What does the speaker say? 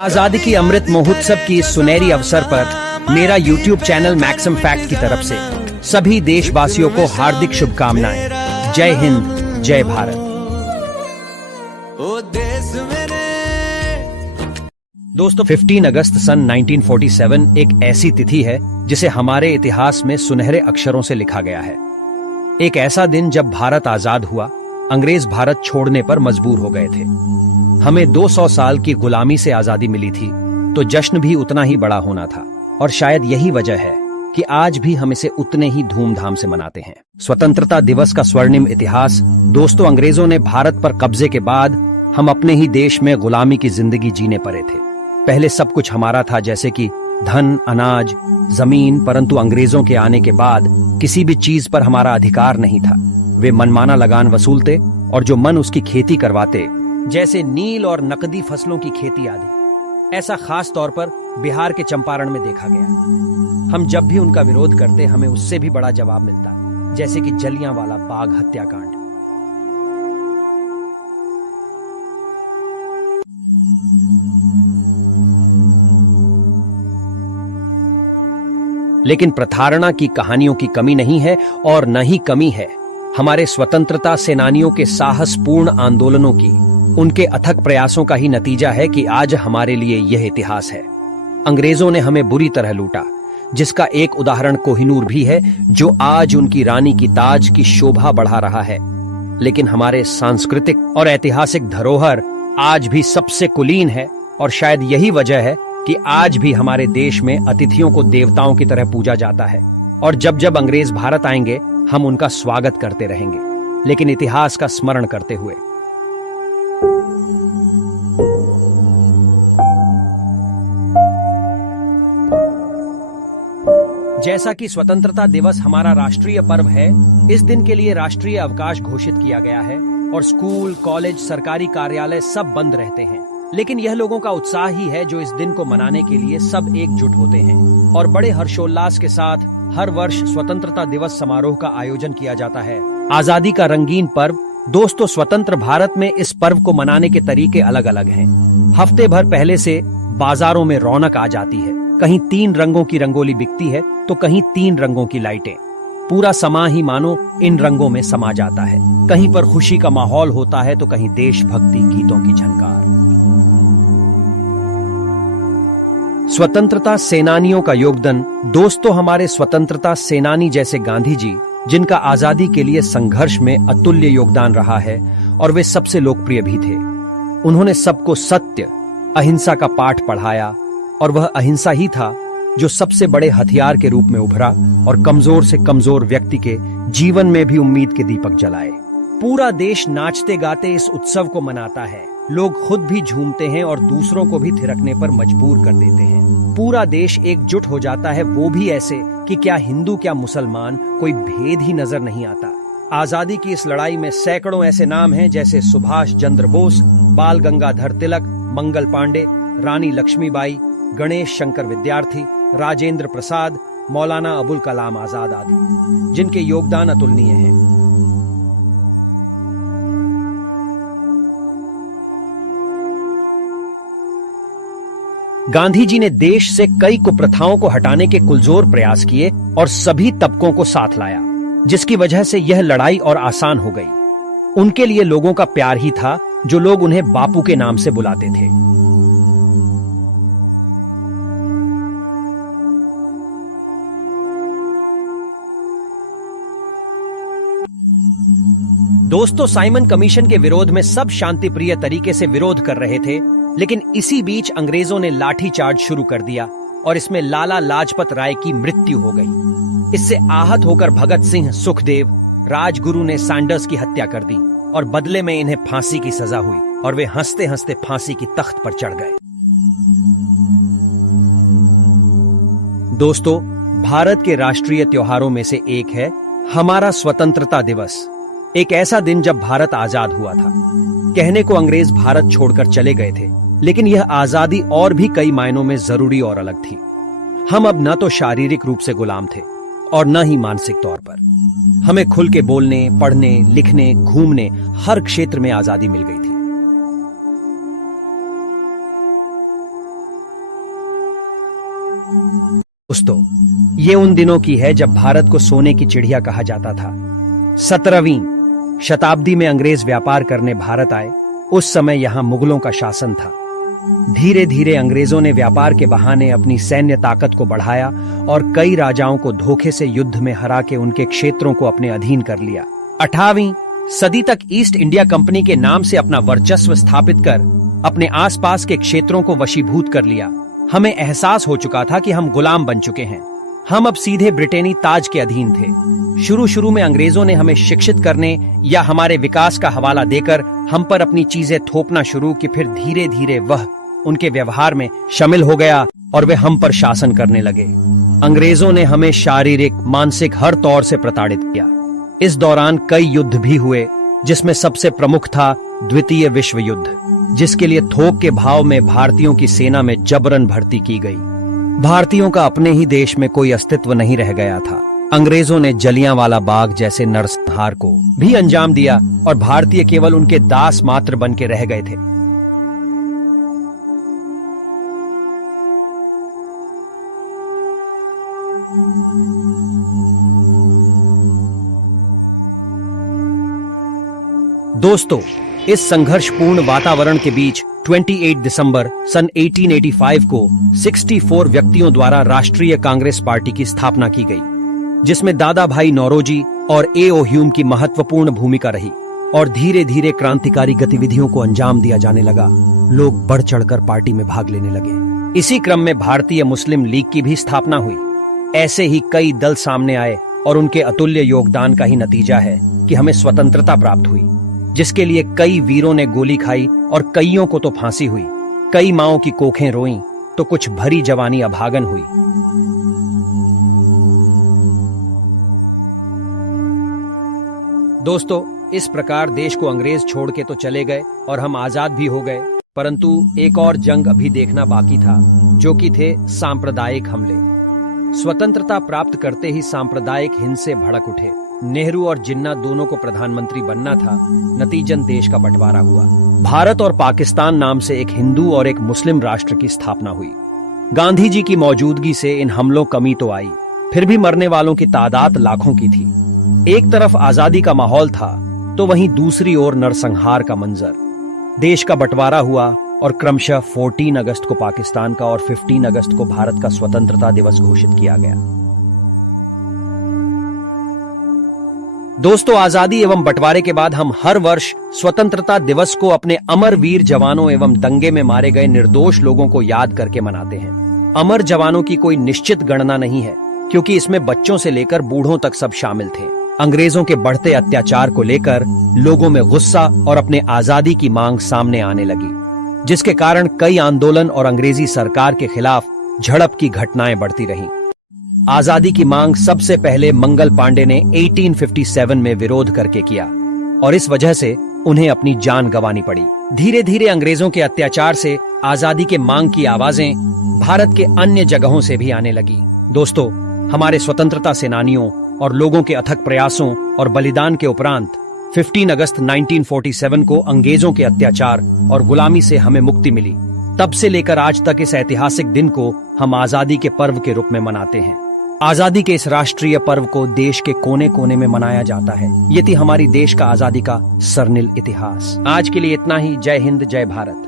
आजादी की अमृत महोत्सव की इस सुनहरी अवसर पर मेरा YouTube चैनल मैक्सिम फैक्ट की तरफ से सभी देशवासियों को हार्दिक शुभकामनाएं। जय हिंद, जय भारत। दोस्तों, 15 अगस्त सन 1947 एक ऐसी तिथि है जिसे हमारे इतिहास में सुनहरे अक्षरों से लिखा गया है। एक ऐसा दिन जब भारत आजाद हुआ, अंग्रेज भारत छोड़ने पर मजबूर हो गए थे। हमें 200 साल की गुलामी से आजादी मिली थी, तो जश्न भी उतना ही बड़ा होना था। और शायद यही वजह है कि आज भी हम इसे उतने ही धूमधाम से मनाते हैं। स्वतंत्रता दिवस का स्वर्णिम इतिहास। दोस्तों, अंग्रेजों ने भारत पर कब्जे के बाद हम अपने ही देश में गुलामी की जिंदगी जीने पड़े थे। पहले सब कुछ हमारा था, जैसे कि धन, अनाज, जमीन, परंतु अंग्रेजों के आने के बाद किसी भी चीज पर हमारा अधिकार नहीं था। वे मनमाना लगान वसूलते और जो मन उसकी खेती करवाते, जैसे नील और नकदी फसलों की खेती आदि। ऐसा खास तौर पर बिहार के चंपारण में देखा गया। हम जब भी उनका विरोध करते, हमें उससे भी बड़ा जवाब मिलता, जैसे कि जलियांवाला बाग हत्याकांड। लेकिन प्रताड़ना की कहानियों की कमी नहीं है और न ही कमी है हमारे स्वतंत्रता सेनानियों के साहसपूर्ण आंदोलनों की। उनके अथक प्रयासों का ही नतीजा है कि आज हमारे लिए यह इतिहास है। अंग्रेजों ने हमें बुरी तरह लूटा, जिसका एक उदाहरण कोहिनूर भी है, जो आज उनकी रानी की ताज की शोभा बढ़ा रहा है। लेकिन हमारे सांस्कृतिक और ऐतिहासिक धरोहर आज भी सबसे कुलीन है, और शायद यही वजह है कि आज भी हमारे देश में अतिथियों को देवताओं की तरह पूजा जाता है। और जब जब अंग्रेज भारत आएंगे, हम उनका स्वागत करते रहेंगे, लेकिन इतिहास का स्मरण करते हुए। जैसा कि स्वतंत्रता दिवस हमारा राष्ट्रीय पर्व है, इस दिन के लिए राष्ट्रीय अवकाश घोषित किया गया है और स्कूल, कॉलेज, सरकारी कार्यालय सब बंद रहते हैं। लेकिन यह लोगों का उत्साह ही है जो इस दिन को मनाने के लिए सब एकजुट होते हैं और बड़े हर्षोल्लास के साथ हर वर्ष स्वतंत्रता दिवस समारोह का आयोजन किया जाता है। आजादी का रंगीन पर्व। दोस्तों, स्वतंत्र भारत में इस पर्व को मनाने के तरीके अलग अलग हैं। हफ्ते भर पहले से बाजारों में रौनक आ जाती है। कहीं 3 रंगों की रंगोली बिकती है, तो कहीं 3 रंगों की लाइटें। पूरा समा ही मानो इन रंगों में समा जाता है। कहीं पर खुशी का माहौल होता है, तो कहीं देशभक्ति गीतों की झनकार। स्वतंत्रता सेनानियों का योगदान। दोस्तों, हमारे स्वतंत्रता सेनानी जैसे गांधी जी, जिनका आजादी के लिए संघर्ष में अतुल्य योगदान रहा है और वे सबसे लोकप्रिय भी थे। उन्होंने सबको सत्य, अहिंसा का पाठ पढ़ाया, और वह अहिंसा ही था जो सबसे बड़े हथियार के रूप में उभरा और कमजोर से कमजोर व्यक्ति के जीवन में भी उम्मीद के दीपक जलाए। पूरा देश नाचते गाते इस उत्सव को मनाता है। लोग खुद भी झूमते हैं और दूसरों को भी थिरकने पर मजबूर कर देते हैं। पूरा देश एकजुट हो जाता है, वो भी ऐसे कि क्या हिंदू क्या मुसलमान, कोई भेद ही नजर नहीं आता। आजादी की इस लड़ाई में सैकड़ों ऐसे नाम हैं, जैसे सुभाष चंद्र बोस, बाल गंगाधर तिलक, मंगल पांडे, रानी लक्ष्मीबाई, गणेश शंकर विद्यार्थी, राजेंद्र प्रसाद, मौलाना अबुल कलाम आजाद आदि, जिनके योगदान अतुलनीय हैं। गांधी जी ने देश से कई कुप्रथाओं को हटाने के पुरजोर प्रयास किए और सभी तबकों को साथ लाया, जिसकी वजह से यह लड़ाई और आसान हो गई। उनके लिए लोगों का प्यार ही था, जो लोग उन्हें बापू के नाम से बुलाते थे। दोस्तों, साइमन कमीशन के विरोध में सब शांतिप्रिय तरीके से विरोध कर रहे थे, लेकिन इसी बीच अंग्रेजों ने लाठीचार्ज शुरू कर दिया और इसमें लाला लाजपत राय की मृत्यु हो गई। इससे आहत होकर भगत सिंह, सुखदेव, राजगुरु ने सैंडर्स की हत्या कर दी और बदले में इन्हें फांसी की सजा हुई और वे हंसते हंसते फांसी की तख्त पर चढ़ गए। दोस्तों, भारत के राष्ट्रीय त्योहारों में से एक है हमारा स्वतंत्रता दिवस। एक ऐसा दिन जब भारत आजाद हुआ था। कहने को अंग्रेज भारत छोड़कर चले गए थे, लेकिन यह आजादी और भी कई मायनों में जरूरी और अलग थी। हम अब न तो शारीरिक रूप से गुलाम थे और न ही मानसिक तौर पर। हमें खुल के बोलने, पढ़ने, लिखने, घूमने, हर क्षेत्र में आजादी मिल गई थी। दोस्तों, ये उन दिनों की है जब भारत को सोने की चिड़िया कहा जाता था। 17वीं शताब्दी में अंग्रेज व्यापार करने भारत आए। उस समय यहां मुगलों का शासन था। धीरे धीरे अंग्रेजों ने व्यापार के बहाने अपनी सैन्य ताकत को बढ़ाया और कई राजाओं को धोखे से युद्ध में हरा के उनके क्षेत्रों को अपने अधीन कर लिया। 18वीं सदी तक ईस्ट इंडिया कंपनी के नाम से अपना वर्चस्व स्थापित कर अपने आसपास के क्षेत्रों को वशीभूत कर लिया। हमें एहसास हो चुका था कि हम गुलाम बन चुके हैं। हम अब सीधे ब्रिटेनी ताज के अधीन थे। शुरू शुरू में अंग्रेजों ने हमें शिक्षित करने या हमारे विकास का हवाला देकर हम पर अपनी चीजें थोपना शुरू की। फिर धीरे धीरे वह उनके व्यवहार में शामिल हो गया और वे हम पर शासन करने लगे। अंग्रेजों ने हमें शारीरिक, मानसिक हर तौर से प्रताड़ित किया। इस दौरान कई युद्ध भी हुए, जिसमें सबसे प्रमुख था द्वितीय विश्व युद्ध, जिसके लिए थोक के भाव में भारतीयों की सेना में जबरन भर्ती की गई। भारतीयों का अपने ही देश में कोई अस्तित्व नहीं रह गया था। अंग्रेजों ने जलियांवाला बाग जैसे नरसंहार को भी अंजाम दिया और भारतीय केवल उनके दास मात्र बन के रह गए थे। दोस्तों, इस संघर्षपूर्ण वातावरण के बीच 28 दिसंबर सन 1885 को 64 व्यक्तियों द्वारा राष्ट्रीय कांग्रेस पार्टी की स्थापना की गई, जिसमें दादा भाई नौरोजी और ए.ओ. ह्यूम की महत्वपूर्ण भूमिका रही और धीरे धीरे क्रांतिकारी गतिविधियों को अंजाम दिया जाने लगा। लोग बढ़ चढ़कर पार्टी में भाग लेने लगे। इसी क्रम में भारतीय मुस्लिम लीग की भी स्थापना हुई। ऐसे ही कई दल सामने आए और उनके अतुल्य योगदान का ही नतीजा है कि हमें स्वतंत्रता प्राप्त हुई, जिसके लिए कई वीरों ने गोली खाई और कईयों को तो फांसी हुई। कई माओं की कोखें रोईं तो कुछ भरी जवानी अभागन हुई। दोस्तों, इस प्रकार देश को अंग्रेज छोड़ के तो चले गए और हम आजाद भी हो गए, परंतु एक और जंग अभी देखना बाकी था, जो कि थे सांप्रदायिक हमले। स्वतंत्रता प्राप्त करते ही सांप्रदायिक हिंसे भड़क उठे। नेहरू और जिन्ना दोनों को प्रधानमंत्री बनना था। नतीजन देश का बंटवारा हुआ। भारत और पाकिस्तान नाम से एक हिंदू और एक मुस्लिम राष्ट्र की स्थापना हुई। गांधी जी की मौजूदगी से इन हमलों कमी तो आई, फिर भी मरने वालों की तादाद लाखों की थी। एक तरफ आजादी का माहौल था तो वहीं दूसरी ओर नरसंहार का मंजर। देश का बंटवारा हुआ और क्रमशः 14 अगस्त को पाकिस्तान का और 15 अगस्त को भारत का स्वतंत्रता दिवस घोषित किया गया। दोस्तों, आजादी एवं बंटवारे के बाद हम हर वर्ष स्वतंत्रता दिवस को अपने अमर वीर जवानों एवं दंगे में मारे गए निर्दोष लोगों को याद करके मनाते हैं। अमर जवानों की कोई निश्चित गणना नहीं है, क्योंकि इसमें बच्चों से लेकर बूढ़ों तक सब शामिल थे। अंग्रेजों के बढ़ते अत्याचार को लेकर लोगों में गुस्सा और अपने आजादी की मांग सामने आने लगी, जिसके कारण कई आंदोलन और अंग्रेजी सरकार के खिलाफ झड़प की घटनाएं बढ़ती रहीं। आजादी की मांग सबसे पहले मंगल पांडे ने 1857 में विरोध करके किया और इस वजह से उन्हें अपनी जान गंवानी पड़ी। धीरे धीरे अंग्रेजों के अत्याचार से आजादी के मांग की आवाजें भारत के अन्य जगहों से भी आने लगी। दोस्तों, हमारे स्वतंत्रता सेनानियों और लोगों के अथक प्रयासों और बलिदान के उपरांत 15 अगस्त 1947 को अंग्रेजों के अत्याचार और गुलामी से हमें मुक्ति मिली। तब से लेकर आज तक इस ऐतिहासिक दिन को हम आजादी के पर्व के रूप में मनाते हैं। आजादी के इस राष्ट्रीय पर्व को देश के कोने कोने में मनाया जाता है। ये थी हमारी देश का आजादी का स्वर्णिम इतिहास। आज के लिए इतना ही। जय हिंद, जय भारत।